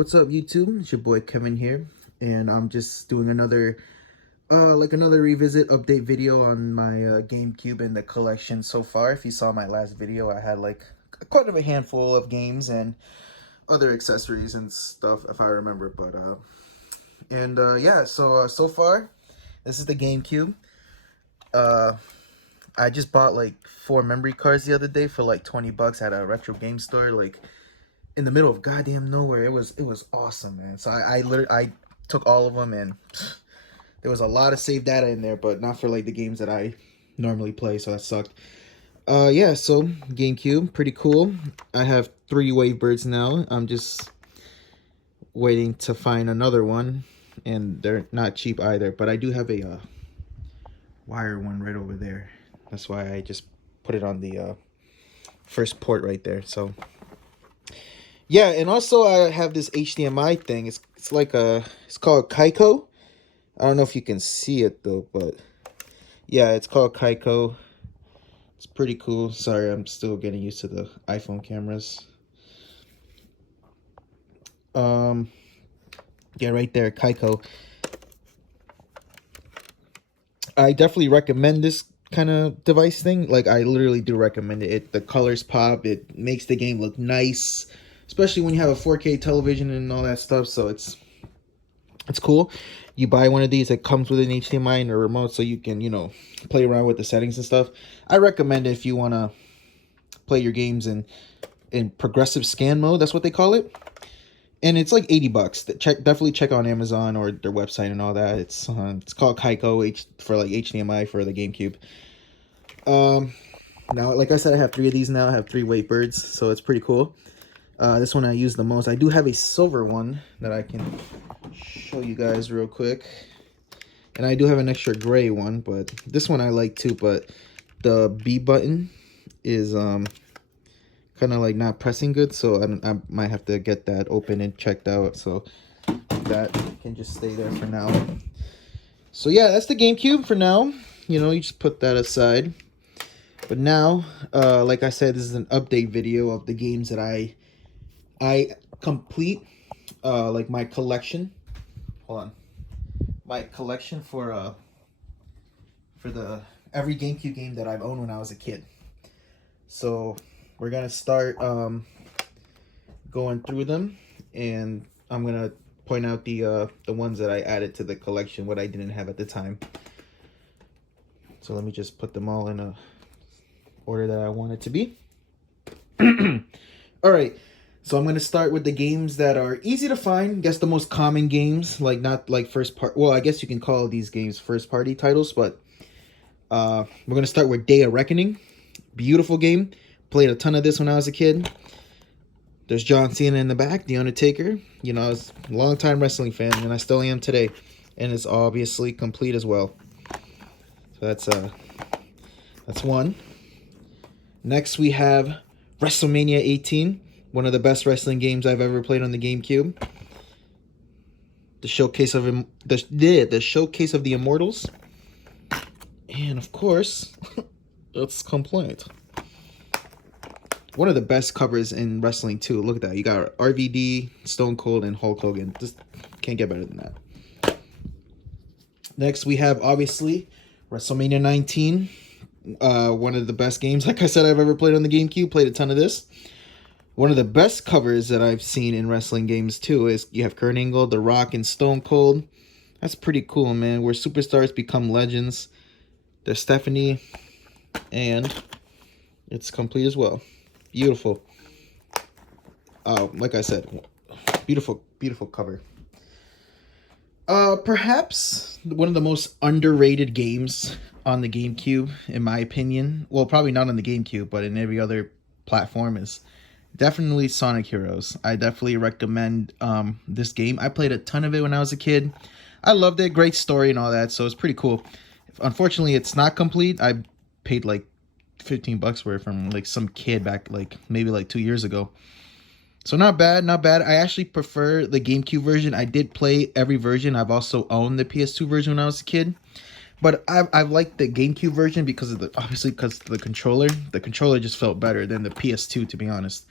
What's up, YouTube? It's your boy Kevin here, and I'm just doing another another revisit update video on my GameCube and the collection so far. If you saw my last video, I had like quite of a handful of games and other accessories and stuff, if I remember. Yeah, so far this is the GameCube. I just bought like 4 memory cards the other day for like 20 bucks at a retro game store, like in the middle of goddamn nowhere. It was awesome, man. So I took all of them, and there was a lot of saved data in there, but not for like the games that I normally play, so that sucked. Yeah, so GameCube, pretty cool. I have 3 Wavebirds now. I'm just waiting to find another one, and they're not cheap either, but I do have a wire one right over there. That's why I just put it on the first port right there. So yeah, and also I have this HDMI thing. It's called Kaiko. I don't know if you can see it though, but yeah, it's called Kaiko. It's pretty cool. Sorry, I'm still getting used to the iPhone cameras. Yeah, right there, Kaiko. I definitely recommend this kind of device thing. Like, I literally do recommend it. The colors pop. It makes the game look nice, especially when you have a 4K television and all that stuff. So it's cool. You buy one of these, it comes with an HDMI and a remote, so you can, play around with the settings and stuff. I recommend it if you want to play your games in progressive scan mode. That's what they call it. And it's like 80 bucks. Definitely check on Amazon or their website and all that. It's called Kaiko for like HDMI for the GameCube. Now, like I said, I have 3 of these now. I have 3 Wavebirds, so it's pretty cool. This one I use the most. I do have a silver one that I can show you guys real quick. And I do have an extra gray one, but this one I like too, but the B button is kind of like not pressing good, so I might have to get that open and checked out, so that can just stay there for now. So yeah, that's the GameCube for now. You just put that aside. But now, like I said, this is an update video of the games that I complete, like my collection. Hold on. My collection for the every GameCube game that I've owned when I was a kid. So we're gonna start going through them, and I'm gonna point out the ones that I added to the collection, what I didn't have at the time. So let me just put them all in a order that I want it to be. All right, so I'm gonna start with the games that are easy to find. I guess the most common games, like not like first part. Well, I guess you can call these games first party titles, but we're gonna start with Day of Reckoning. Beautiful game. Played a ton of this when I was a kid. There's John Cena in the back, The Undertaker. I was a long-time wrestling fan, and I still am today. And it's obviously complete as well. So that's one. Next, we have WrestleMania 18, one of the best wrestling games I've ever played on the GameCube. The showcase of the Immortals. And of course, it's complete. One of the best covers in wrestling too. Look at that. You got RVD, Stone Cold, and Hulk Hogan. Just can't get better than that. Next, we have obviously WrestleMania 19. One of the best games, like I said, I've ever played on the GameCube. Played a ton of this. One of the best covers that I've seen in wrestling games too is you have Kurt Angle, The Rock, and Stone Cold. That's pretty cool, man. Where superstars become legends. There's Stephanie, and it's complete as well. Beautiful. Like I said, beautiful cover. Perhaps one of the most underrated games on the GameCube, in my opinion. Well, probably not on the GameCube, but in every other platform, is definitely Sonic Heroes. I definitely recommend this game. I played a ton of it when I was a kid. I loved it. Great story and all that, so it's pretty cool. Unfortunately, it's not complete. I paid like 15 bucks for it from like some kid back like maybe like 2 years ago. So not bad. I actually prefer the GameCube version. I did play every version. I've also owned the PS2 version when I was a kid, but I've liked the GameCube version because of the controller. The controller just felt better than the PS2, to be honest.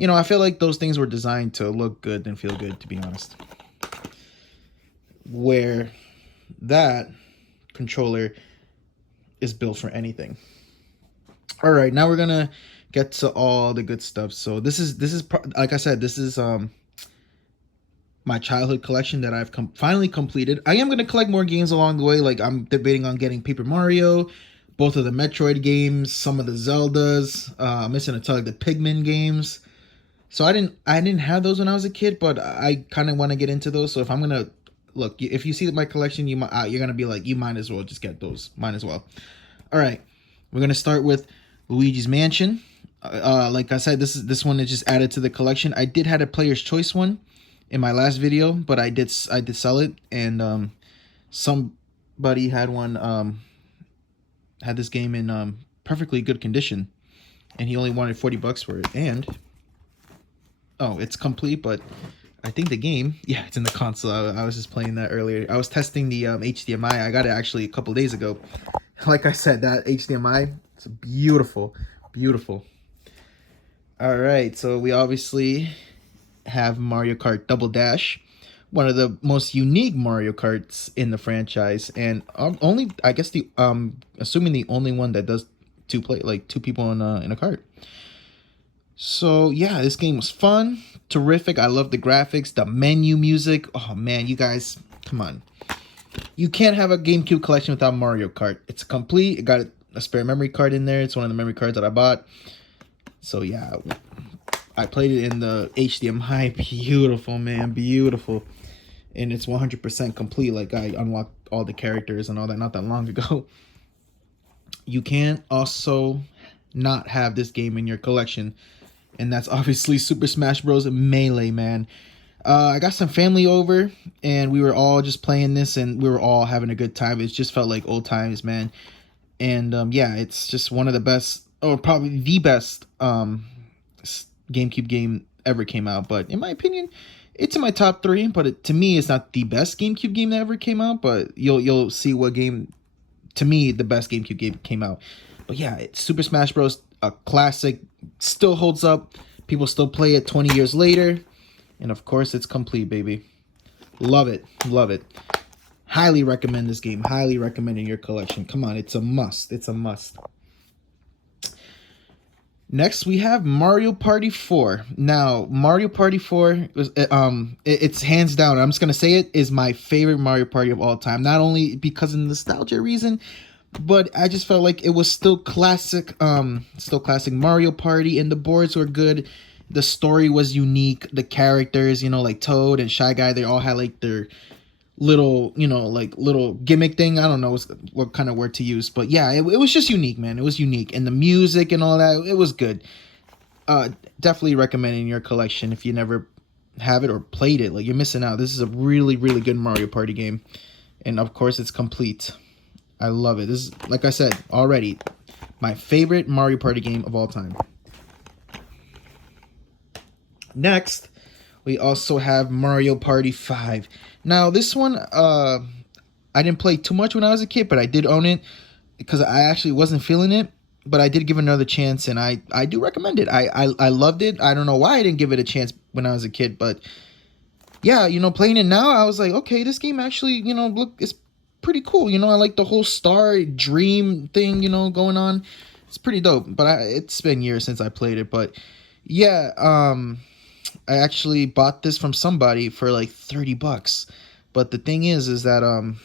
You know, I feel like those things were designed to look good and feel good, to be honest. Where that controller is built for anything. All right, now we're gonna get to all the good stuff. So this is like I said, this is my childhood collection that I've finally completed. I am gonna collect more games along the way. Like I'm debating on getting Paper Mario, both of the Metroid games, some of the Zeldas. Missing a tug, the Pigman games. So I didn't have those when I was a kid, but I kind of want to get into those. So if I'm gonna look, if you see my collection, you're gonna be like, you might as well just get those. Might as well. All right, we're gonna start with Luigi's Mansion. Like I said, this one is just added to the collection. I did have a Player's Choice one in my last video, but I did sell it, and somebody had this game in perfectly good condition, and he only wanted $40 for it. And oh, it's complete, but I think the game, yeah, it's in the console. I was just playing that earlier. I was testing the HDMI. I got it actually a couple days ago. Like I said, that HDMI, it's beautiful, beautiful. All right, so we obviously have Mario Kart Double Dash, one of the most unique Mario Karts in the franchise, and only, I guess, assuming the only one that does two people in a kart. So yeah, this game was fun, terrific. I love the graphics, the menu music. Oh man, you guys, come on. You can't have a GameCube collection without Mario Kart. It's complete. It got a spare memory card in there. It's one of the memory cards that I bought. So yeah, I played it in the HDMI. Beautiful, man, beautiful. And it's 100% complete. Like, I unlocked all the characters and all that not that long ago. You can't also not have this game in your collection, and that's obviously Super Smash Bros. Melee, man. I got some family over, and we were all just playing this, and we were all having a good time. It just felt like old times, man. And yeah, it's just one of the best, or probably the best GameCube game ever came out. But in my opinion, it's in my top 3. But to me, it's not the best GameCube game that ever came out. But you'll see what game, to me, the best GameCube game came out. But yeah, it's Super Smash Bros. A classic, still holds up. People still play it 20 years later. And of course, it's complete, baby. Love it. Love it. Highly recommend this game. Highly recommend in your collection. Come on, it's a must. It's a must. Next, we have Mario Party 4. Now, Mario Party 4, it's hands down, I'm just going to say it, is my favorite Mario Party of all time. Not only because of nostalgia reason, but I just felt like it was still classic Mario Party, and the boards were good. The story was unique. The characters, like Toad and Shy Guy, they all had like their little, little gimmick thing. I don't know what kind of word to use, but yeah, it was just unique, man. It was unique, and the music and all that, it was good. Definitely recommend in your collection if you never have it or played it. Like, you're missing out. This is a really, really good Mario Party game, and of course, it's complete. I love it. This is, like I said already, my favorite Mario Party game of all time. Next, we also have Mario Party 5. Now, this one, I didn't play too much when I was a kid, but I did own it because I actually wasn't feeling it. But I did give it another chance, and I do recommend it. I loved it. I don't know why I didn't give it a chance when I was a kid, but yeah, playing it now, I was like, okay, this game actually, look, it's pretty cool. I like the whole star dream thing, going on. It's pretty dope. But it's been years since I played it, but yeah, I actually bought this from somebody for like $30. But the thing is that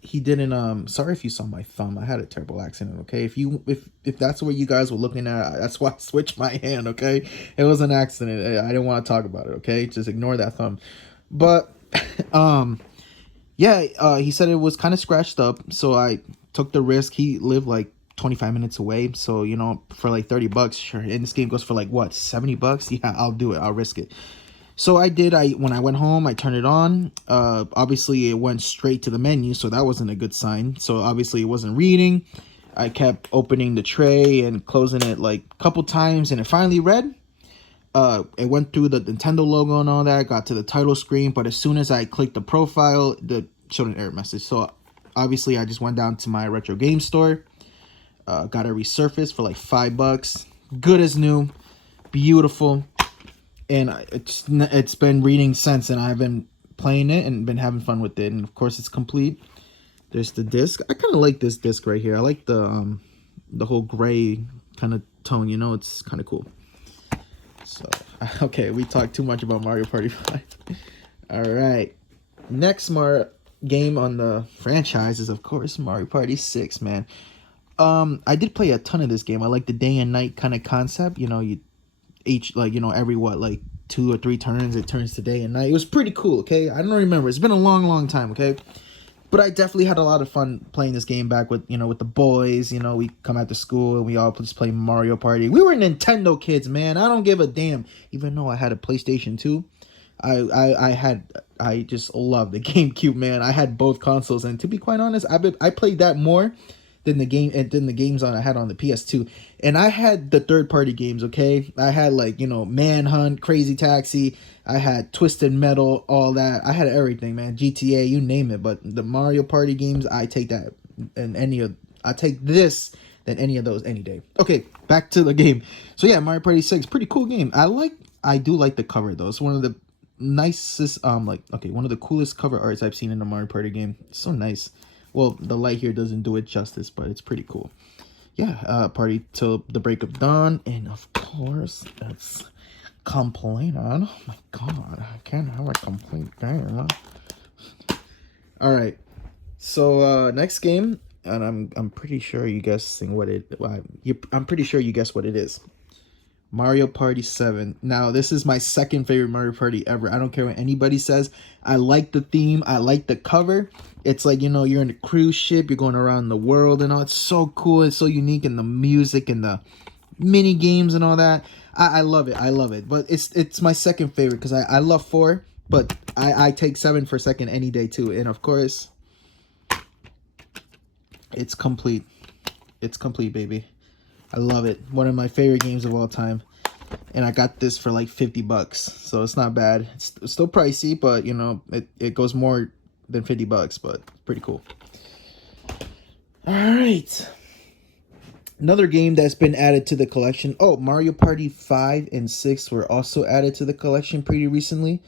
he didn't sorry if you saw my thumb. I had a terrible accident, okay? If that's what you guys were looking at, that's why I switched my hand, okay? It was an accident. I didn't want to talk about it, okay? Just ignore that thumb. But yeah, he said it was kind of scratched up, so I took the risk. He lived like 25 minutes away, so for like $30, sure. And this game goes for like what, $70? Yeah, I'll do it. I'll risk it. So I did. When I went home, I turned it on. Obviously it went straight to the menu, so that wasn't a good sign. So obviously it wasn't reading. I kept opening the tray and closing it like a couple times, and it finally read. It went through the Nintendo logo and all that, got to the title screen, but as soon as I clicked the profile, it showed an error message. So obviously I just went down to my retro game store, got it resurfaced for like $5, good as new. beautiful, and it's been reading since, and I've been playing it and been having fun with it. And of course, it's complete. There's the disc. I kind of like this disc right here. I like the whole gray kind of tone. You know, it's kind of cool. So okay, we talked too much about Mario Party 5. All right, next game on the franchise is of course Mario Party 6, man. I did play a ton of this game. I like the day and night kind of concept. You know, every like 2 or 3 turns it turns to day and night. It was pretty cool. Okay, I don't remember. It's been a long time. Okay, but I definitely had a lot of fun playing this game back with with the boys. You know, we come after school and we all just play Mario Party. We were Nintendo kids, man. I don't give a damn. Even though I had a PlayStation 2, I just love the GameCube, man. I had both consoles, and to be quite honest, I played that more than the games I had on the PS2. And I had the third-party games, okay? I had Manhunt, Crazy Taxi, I had Twisted Metal, all that. I had everything, man. GTA, you name it. But the Mario Party games, I take that and I take this than any of those any day. Okay, back to the game. So yeah, Mario Party 6, pretty cool game. I do like the cover though. It's one of the nicest one of the coolest cover arts I've seen in a Mario Party game. It's so nice. Well, the light here doesn't do it justice, but it's pretty cool. Yeah, party till the break of dawn, and of course, it's completed. Oh my god, I can't have a complete game. All right, so next game, and I'm pretty sure you guessing what it. I'm pretty sure you guess what it is. Mario Party 7. Now, this is my second favorite Mario Party ever. I don't care what anybody says. I like the theme. I like the cover. It's like, you're in a cruise ship. You're going around the world and all. It's so cool. It's so unique. And the music and the mini games and all that. I love it. I love it. But it's my second favorite because I love 4. But I take 7 for second any day too. And of course, it's complete. It's complete, baby. I love it. One of my favorite games of all time. And I got this for like $50. So it's not bad. It's still pricey, but it goes more than $50, but pretty cool. All right. Another game that's been added to the collection. Oh, Mario Party 5 and 6 were also added to the collection pretty recently.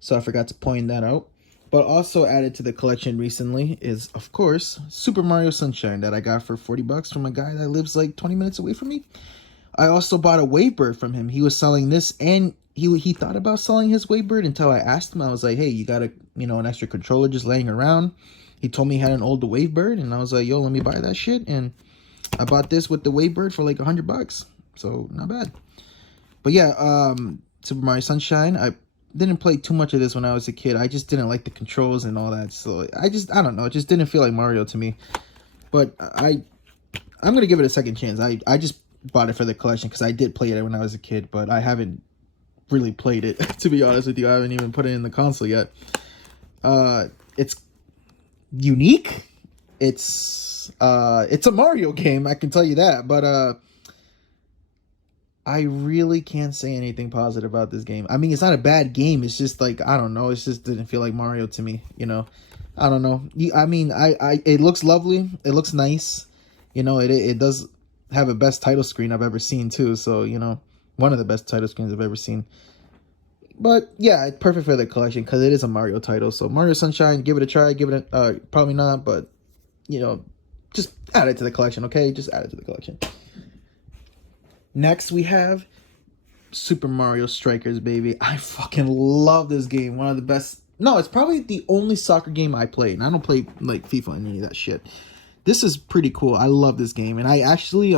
So I forgot to point that out. But also added to the collection recently is, of course, Super Mario Sunshine that I got for $40 from a guy that lives like 20 minutes away from me. I also bought a Wavebird from him. He was selling this, and he thought about selling his Wavebird until I asked him. I was like, hey, you got an extra controller just laying around? He told me he had an old Wavebird, and I was like, yo, let me buy that shit. And I bought this with the Wavebird for like $100. So not bad. But yeah, Super Mario Sunshine, I didn't play too much of this when I was a kid. I just didn't like the controls and all that. So I don't know. It just didn't feel like Mario to me. But I'm going to give it a second chance. I just bought it for the collection because I did play it when I was a kid. But I haven't really played it, to be honest with you. I haven't even put it in the console yet. It's unique. It's a Mario game, I can tell you that. But I really can't say anything positive about this game. I mean, it's not a bad game. It's just like, I don't know. It just didn't feel like Mario to me, I don't know. I mean, it looks lovely. It looks nice. It does have a best title screen I've ever seen too. So, one of the best title screens I've ever seen. But yeah, it's perfect for the collection because it is a Mario title. So Mario Sunshine, give it a try. Give it a, probably not, but just add it to the collection, okay? Just add it to the collection. Next, we have Super Mario Strikers, baby. I fucking love this game. One of the best. No, it's probably the only soccer game I play. And I don't play like FIFA and any of that shit. This is pretty cool. I love this game. And I actually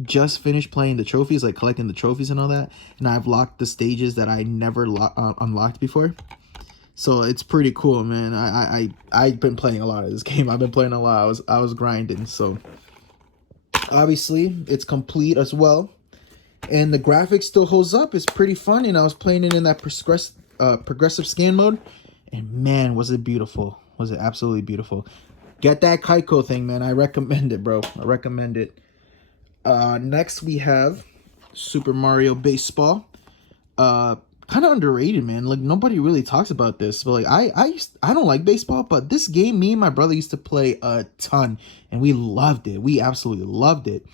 just finished playing the trophies, like collecting the trophies and all that. And I've locked the stages that I never unlocked before. So it's pretty cool, man. I've been playing a lot of this game. I've been playing a lot. I was grinding, so obviously it's complete as well, and the graphics still holds up. It's pretty fun, and I was playing it in that progressive scan mode, and man, was it beautiful. Was it absolutely beautiful. Get that Kaiko thing, man. I recommend it, bro. I recommend it. Next we have Super Mario Baseball. Kind of underrated, man. Like, nobody really talks about this, but like I don't like baseball, but this game, me and my brother used to play a ton, and we loved it. We absolutely loved it.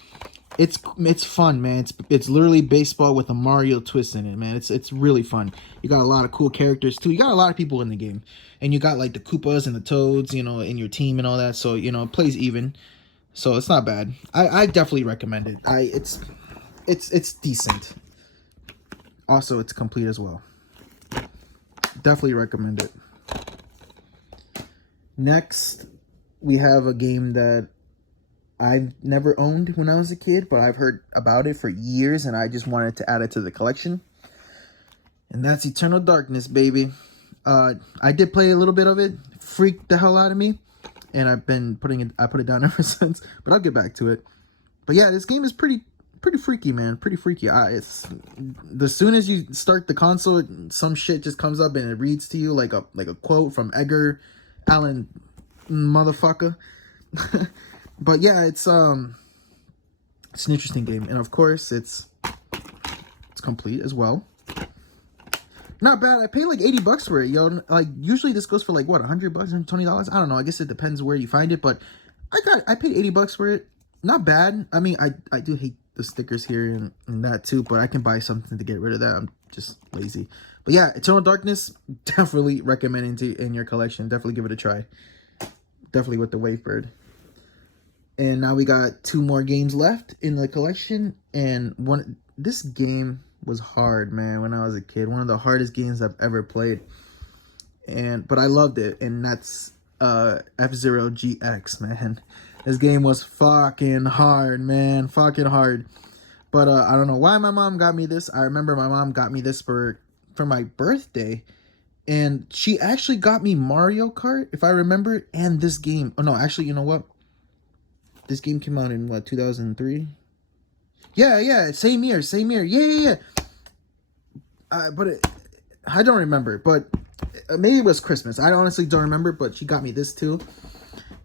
It's fun, man. It's literally baseball with a Mario twist in it, man. It's really fun. You got a lot of cool characters too. You got a lot of people in the game, and you got like the Koopas and the Toads, you know, in your team and all that. So you know, it plays even. So it's not bad. I definitely recommend it. It's decent. Also, it's complete as well. Definitely recommend it. Next, we have a game that I've never owned when I was a kid, but I've heard about it for years, and I just wanted to add it to the collection. And that's Eternal Darkness, baby. I did play a little bit of it. Freaked the hell out of me. And I've been putting it, I put it down ever since, but I'll get back to it. But yeah, this game is pretty freaky, man. Pretty freaky. It's as soon as you start the console, some shit just comes up and it reads to you like a quote from Edgar Allan motherfucker. But yeah, it's an interesting game, and of course it's complete as well. Not bad. I paid like $80 for it, yo. Like usually this goes for like what, $100, $120? I don't know. I guess it depends where you find it, but I paid $80 for it. Not bad. I mean, I do hate the stickers here and that too, but I can buy something to get rid of that. I'm just lazy. But yeah, Eternal Darkness, definitely recommending in your collection. Definitely give it a try. Definitely with the Wavebird. And now we got 2 more games left in the collection, and this game was hard, man, when I was a kid. One of the hardest games I've ever played. But I loved it, and that's F-Zero GX, man. This game was fucking hard, man. Fucking hard. But I don't know why my mom got me this. I remember my mom got me this for my birthday. And she actually got me Mario Kart, if I remember, and this game. Oh, no, actually, you know what? This game came out in, what, 2003? Yeah, same year. Yeah. But I don't remember, but maybe it was Christmas. I honestly don't remember, but she got me this too.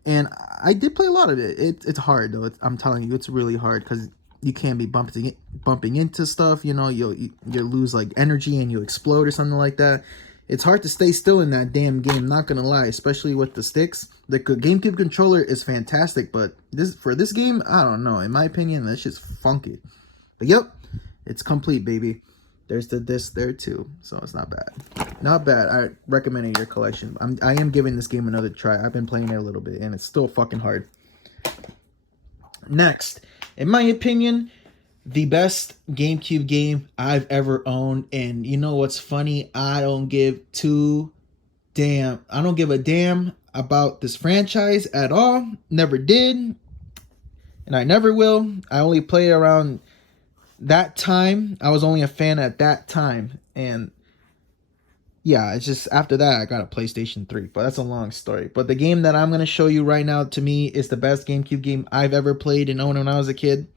And I did play a lot of it. It's hard, though. I'm telling you, it's really hard because you can't be bumping into stuff. You know, you lose, like, energy and you explode or something like that. It's hard to stay still in that damn game, not gonna lie, especially with the sticks. The GameCube controller is fantastic, but for this game, I don't know. In my opinion, that shit's funky. But yep, it's complete, baby. There's the disc there too, so it's not bad. Not bad. I recommend it your collection. I am giving this game another try. I've been playing it a little bit, and it's still fucking hard. Next, in my opinion, the best GameCube game I've ever owned. And you know what's funny? I don't give a damn about this franchise at all. Never did. And I never will. I only played around that time. I was only a fan at that time. And yeah, it's just after that I got a PlayStation 3. But that's a long story. But the game that I'm going to show you right now, to me, is the best GameCube game I've ever played and owned when I was a kid.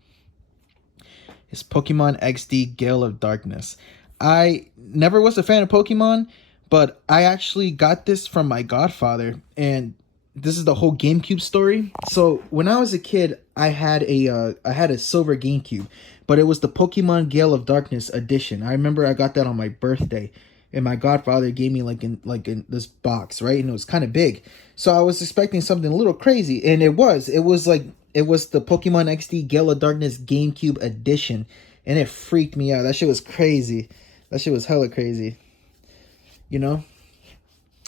It's Pokemon XD Gale of Darkness. I never was a fan of Pokemon, but I actually got this from my godfather, and this is the whole GameCube story. So when I was a kid, I had a silver GameCube, but it was the Pokemon Gale of Darkness edition. I remember I got that on my birthday, and my godfather gave me like in this box, right? And it was kind of big, so I was expecting something a little crazy, and it was the Pokemon XD Gale of Darkness GameCube edition, and it freaked me out. That shit was crazy. That shit was hella crazy. You know?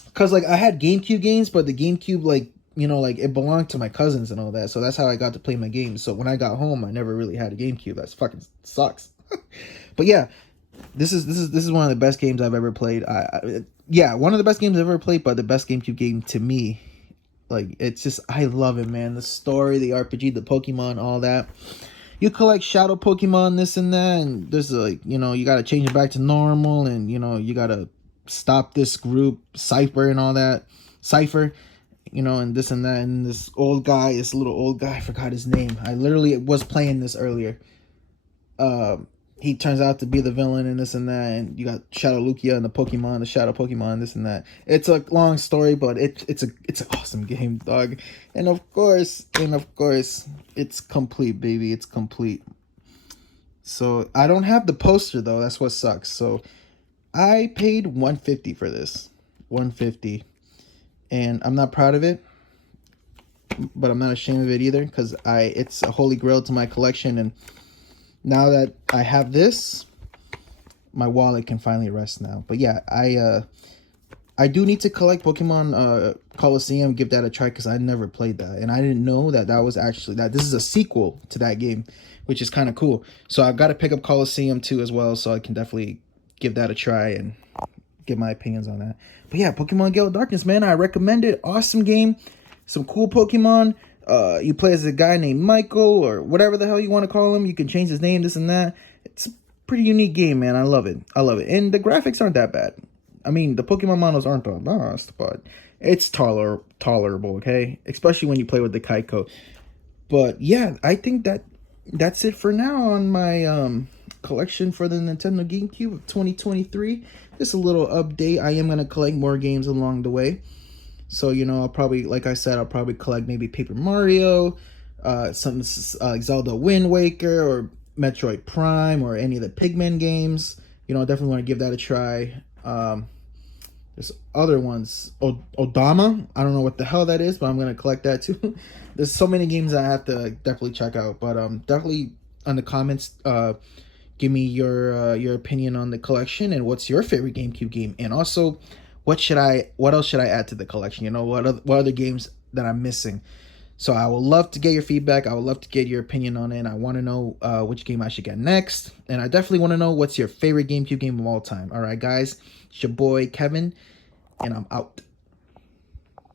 Because, like, I had GameCube games, but the GameCube, like, you know, like, it belonged to my cousins and all that, so that's how I got to play my games. So when I got home, I never really had a GameCube. That fucking sucks. But yeah, this is one of the best games I've ever played. Yeah, one of the best games I've ever played, but the best GameCube game to me. Like, it's just, I love it, man. The story, the RPG, the Pokemon, all that. You collect shadow Pokemon, this and that, and there's like, you know, you gotta change it back to normal, and, you know, you gotta stop this group, Cypher and all that. Cypher, you know, and this and that, and this little old guy, I forgot his name. I literally was playing this earlier. He turns out to be the villain and this and that, and you got Shadow Lugia and the Shadow Pokemon, this and that. It's a long story, but it's an awesome game, dog. And of course, it's complete, baby. It's complete. So I don't have the poster though. That's what sucks. So I paid $150 for this, $150, and I'm not proud of it, but I'm not ashamed of it either, because it's a holy grail to my collection, and now that I have this, my wallet can finally rest now. But yeah, I do need to collect Pokemon Coliseum, give that a try, because I never played that. And I didn't know that that was actually, that this is a sequel to that game, which is kind of cool. So I've got to pick up Coliseum too as well, so I can definitely give that a try and get my opinions on that. But yeah, Pokemon Gale of Darkness, man, I recommend it. Awesome game. Some cool Pokemon. You play as a guy named Michael, or whatever the hell you want to call him. You can change his name, this and that. It's a pretty unique game, man. I love it. I love it. And the graphics aren't that bad. I mean, the Pokemon models aren't the best, but it's tolerable, okay? Especially when you play with the Kaiko. But yeah, I think that's it for now on my collection for the Nintendo GameCube of 2023. Just a little update. I am going to collect more games along the way. So, you know, I'll probably, like I said, I'll probably collect maybe Paper Mario, something like Zelda Wind Waker, or Metroid Prime, or any of the Pigman games. You know, I definitely want to give that a try. There's other ones. Odama. I don't know what the hell that is, but I'm going to collect that too. There's so many games I have to definitely check out. But definitely on the comments, give me your opinion on the collection, and what's your favorite GameCube game. And also, what else should I add to the collection? You know, what other games that I'm missing? So I would love to get your feedback. I would love to get your opinion on it. I want to know which game I should get next. And I definitely want to know what's your favorite GameCube game of all time. All right, guys. It's your boy, Kevin, and I'm out.